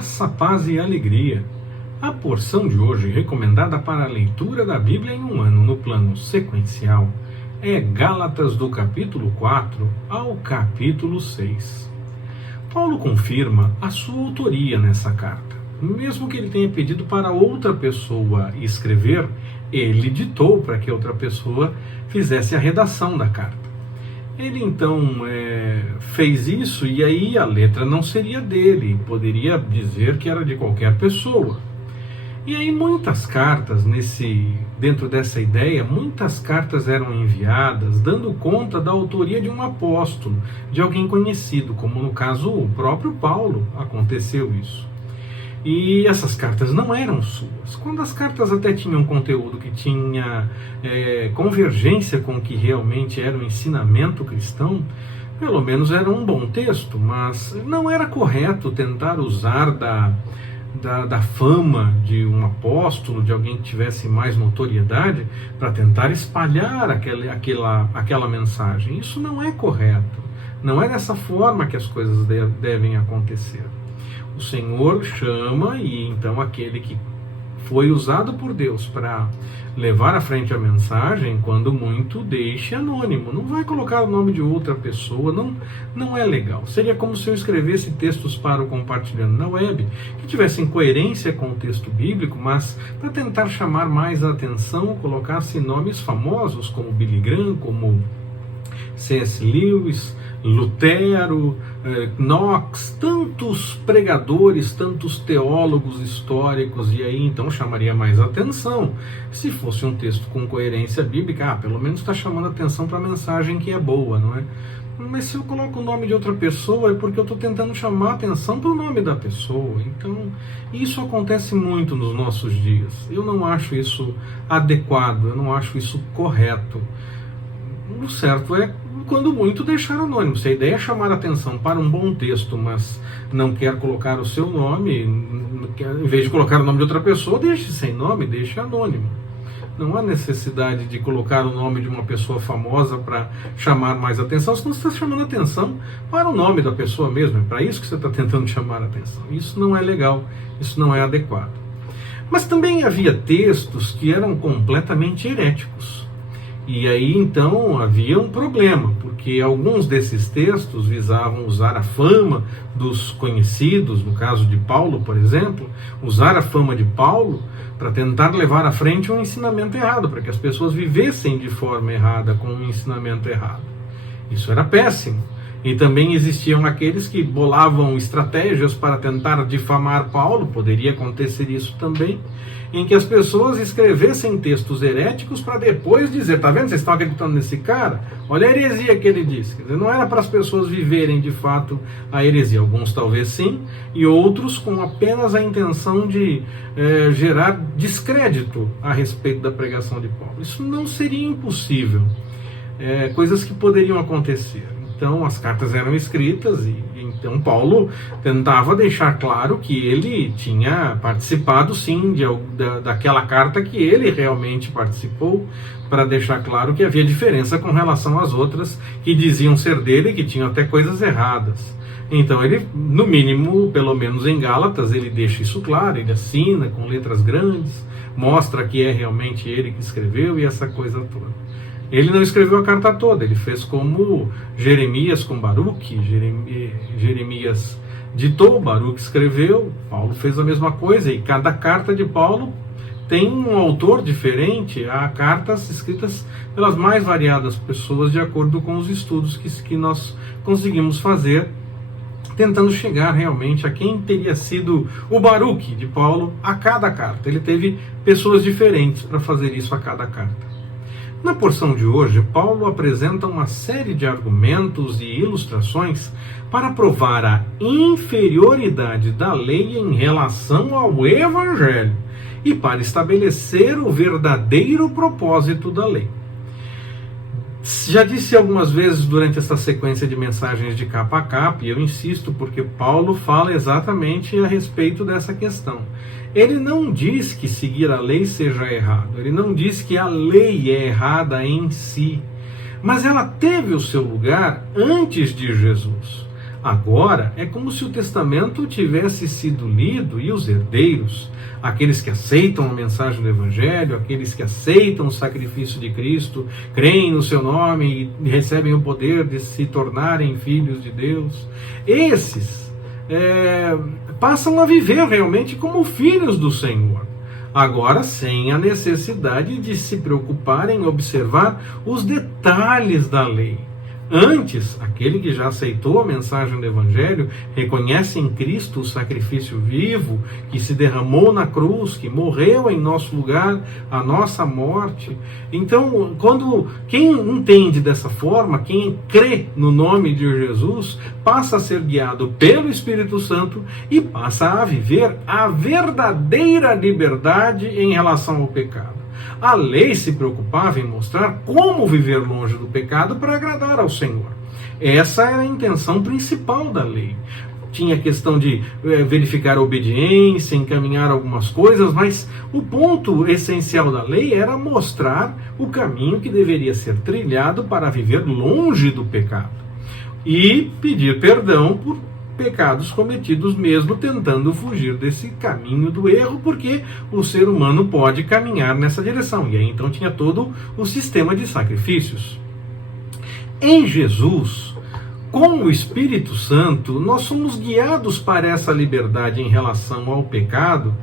Graça, paz e alegria. A porção de hoje, recomendada para a leitura da Bíblia em um ano no plano sequencial, é Gálatas do capítulo 4 ao capítulo 6. Paulo confirma a sua autoria nessa carta. Mesmo que ele tenha pedido para outra pessoa escrever, ele ditou para que outra pessoa fizesse a redação da carta. Ele então fez isso e aí a letra não seria dele, poderia dizer que era de qualquer pessoa. E aí muitas cartas, dentro dessa ideia, muitas cartas eram enviadas dando conta da autoria de um apóstolo, de alguém conhecido, como no caso o próprio Paulo, aconteceu isso. E essas cartas não eram suas. Quando as cartas até tinham conteúdo que tinha convergência com o que realmente era o ensinamento cristão, pelo menos era um bom texto, mas não era correto tentar usar da fama de um apóstolo, de alguém que tivesse mais notoriedade, para tentar espalhar aquela mensagem. Isso não é correto. Não é dessa forma que as coisas devem acontecer. O Senhor chama e então aquele que foi usado por Deus para levar à frente a mensagem, quando muito, deixe anônimo. Não vai colocar o nome de outra pessoa, não é legal. Seria como se eu escrevesse textos para o compartilhando na web, que tivessem coerência com o texto bíblico, mas para tentar chamar mais a atenção, colocasse nomes famosos como Billy Graham, como C.S. Lewis, Lutero, Knox, tantos pregadores, tantos teólogos históricos, e aí então chamaria mais atenção. Se fosse um texto com coerência bíblica, pelo menos está chamando atenção para a mensagem que é boa, não é? Mas se eu coloco o nome de outra pessoa é porque eu estou tentando chamar atenção para o nome da pessoa. Então, isso acontece muito nos nossos dias. Eu não acho isso adequado, eu não acho isso correto. O certo é, quando muito, deixar anônimo. Se a ideia é chamar atenção para um bom texto, mas não quer colocar o seu nome, em vez de colocar o nome de outra pessoa, deixe sem nome, deixe anônimo. Não há necessidade de colocar o nome de uma pessoa famosa para chamar mais atenção, senão você está chamando atenção para o nome da pessoa mesmo. É para isso que você está tentando chamar atenção. Isso não é legal, isso não é adequado. Mas também havia textos que eram completamente heréticos. E aí então havia um problema, porque alguns desses textos visavam usar a fama dos conhecidos, no caso de Paulo, por exemplo, usar a fama de Paulo para tentar levar à frente um ensinamento errado, para que as pessoas vivessem de forma errada, com um ensinamento errado. Isso era péssimo. E também existiam aqueles que bolavam estratégias para tentar difamar Paulo, poderia acontecer isso também, em que as pessoas escrevessem textos heréticos para depois dizer, tá vendo, vocês estão acreditando nesse cara? Olha a heresia que ele disse. Quer dizer, não era para as pessoas viverem de fato a heresia, alguns talvez sim, e outros com apenas a intenção de gerar descrédito a respeito da pregação de Paulo. Isso não seria impossível, coisas que poderiam acontecer. Então as cartas eram escritas e então Paulo tentava deixar claro que ele tinha participado sim daquela carta que ele realmente participou, para deixar claro que havia diferença com relação às outras que diziam ser dele e que tinham até coisas erradas. Então ele, no mínimo, pelo menos em Gálatas, ele deixa isso claro, ele assina com letras grandes, mostra que é realmente ele que escreveu e essa coisa toda. Ele não escreveu a carta toda, ele fez como Jeremias com Baruque, Jeremias ditou, Baruque escreveu, Paulo fez a mesma coisa, e cada carta de Paulo tem um autor diferente. Há cartas escritas pelas mais variadas pessoas, de acordo com os estudos que nós conseguimos fazer, tentando chegar realmente a quem teria sido o Baruque de Paulo a cada carta. Ele teve pessoas diferentes para fazer isso a cada carta. Na porção de hoje, Paulo apresenta uma série de argumentos e ilustrações para provar a inferioridade da lei em relação ao Evangelho e para estabelecer o verdadeiro propósito da lei. Já disse algumas vezes durante essa sequência de mensagens de capa a capa, e eu insisto porque Paulo fala exatamente a respeito dessa questão. Ele não diz que seguir a lei seja errado, ele não diz que a lei é errada em si, mas ela teve o seu lugar antes de Jesus. Agora é como se o testamento tivesse sido lido e os herdeiros, aqueles que aceitam a mensagem do Evangelho, aqueles que aceitam o sacrifício de Cristo, creem no seu nome e recebem o poder de se tornarem filhos de Deus, esses passam a viver realmente como filhos do Senhor. Agora, sem a necessidade de se preocupar em observar os detalhes da lei. Antes, aquele que já aceitou a mensagem do Evangelho, reconhece em Cristo o sacrifício vivo, que se derramou na cruz, que morreu em nosso lugar, a nossa morte. Então, quem entende dessa forma, quem crê no nome de Jesus, passa a ser guiado pelo Espírito Santo e passa a viver a verdadeira liberdade em relação ao pecado. A lei se preocupava em mostrar como viver longe do pecado para agradar ao Senhor. Essa era a intenção principal da lei. Tinha a questão de verificar a obediência, encaminhar algumas coisas, mas o ponto essencial da lei era mostrar o caminho que deveria ser trilhado para viver longe do pecado e pedir perdão por pecados cometidos mesmo tentando fugir desse caminho do erro, porque o ser humano pode caminhar nessa direção. E aí então tinha todo o sistema de sacrifícios. Em Jesus, com o Espírito Santo, nós somos guiados para essa liberdade em relação ao pecado,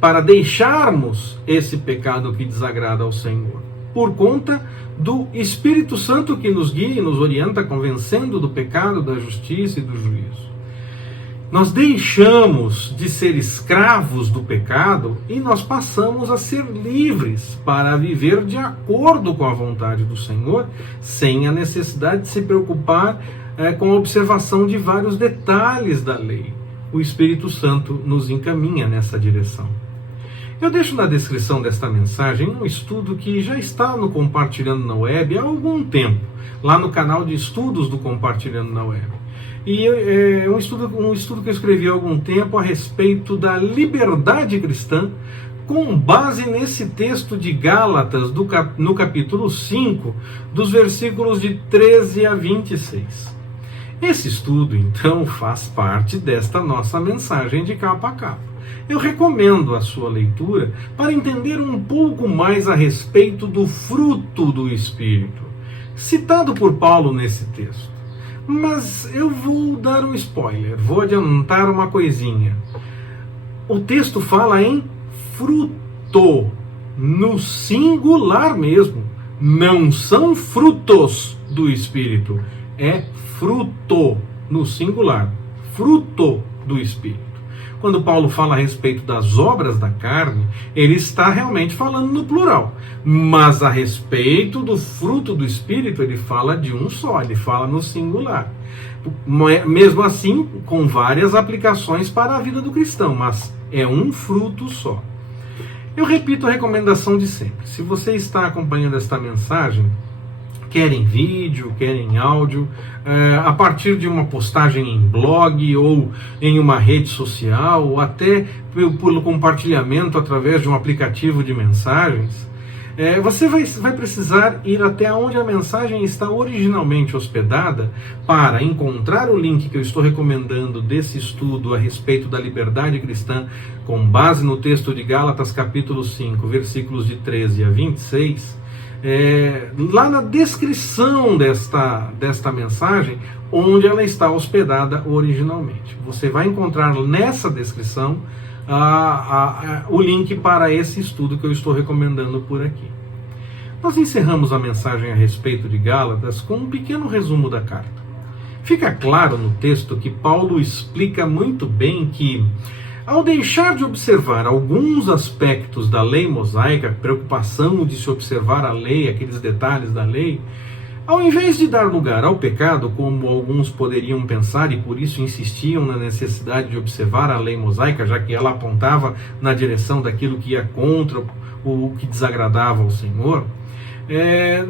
para deixarmos esse pecado que desagrada ao Senhor, por conta do Espírito Santo que nos guia e nos orienta, convencendo do pecado, da justiça e do juízo. Nós deixamos de ser escravos do pecado e nós passamos a ser livres para viver de acordo com a vontade do Senhor, sem a necessidade de se preocupar com a observação de vários detalhes da lei. O Espírito Santo nos encaminha nessa direção. Eu deixo na descrição desta mensagem um estudo que já está no Compartilhando na Web há algum tempo, lá no canal de estudos do Compartilhando na Web. E é um estudo que eu escrevi há algum tempo a respeito da liberdade cristã, com base nesse texto de Gálatas, no capítulo 5, dos versículos de 13 a 26. Esse estudo, então, faz parte desta nossa mensagem de capa a capa. Eu recomendo a sua leitura para entender um pouco mais a respeito do fruto do Espírito, citado por Paulo nesse texto. Mas eu vou dar um spoiler, vou adiantar uma coisinha. O texto fala em fruto, no singular mesmo. Não são frutos do Espírito, é fruto, no singular. Fruto do Espírito. Quando Paulo fala a respeito das obras da carne, ele está realmente falando no plural. Mas a respeito do fruto do Espírito, ele fala de um só, ele fala no singular. Mesmo assim, com várias aplicações para a vida do cristão, mas é um fruto só. Eu repito a recomendação de sempre. Se você está acompanhando esta mensagem, quer em vídeo, quer em áudio, a partir de uma postagem em blog ou em uma rede social, ou até pelo compartilhamento através de um aplicativo de mensagens, você vai precisar ir até onde a mensagem está originalmente hospedada para encontrar o link que eu estou recomendando desse estudo a respeito da liberdade cristã, com base no texto de Gálatas capítulo 5, versículos de 13 a 26, lá na descrição desta mensagem, onde ela está hospedada originalmente. Você vai encontrar nessa descrição o link para esse estudo que eu estou recomendando por aqui. Nós encerramos a mensagem a respeito de Gálatas com um pequeno resumo da carta. Fica claro no texto que Paulo explica muito bem que, ao deixar de observar alguns aspectos da lei mosaica, preocupação de se observar a lei, aqueles detalhes da lei, ao invés de dar lugar ao pecado, como alguns poderiam pensar e por isso insistiam na necessidade de observar a lei mosaica, já que ela apontava na direção daquilo que ia contra o que desagradava ao Senhor,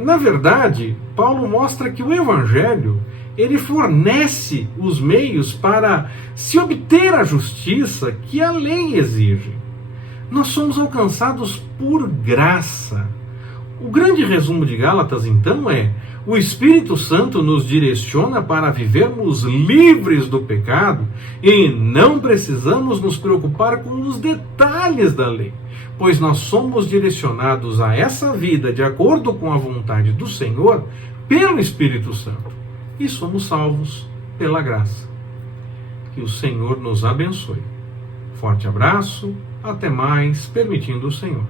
na verdade, Paulo mostra que o Evangelho ele fornece os meios para se obter a justiça que a lei exige. Nós somos alcançados por graça. O grande resumo de Gálatas, então, é: o Espírito Santo nos direciona para vivermos livres do pecado e não precisamos nos preocupar com os detalhes da lei, pois nós somos direcionados a essa vida de acordo com a vontade do Senhor pelo Espírito Santo e somos salvos pela graça. Que o Senhor nos abençoe. Forte abraço, até mais, permitindo o Senhor.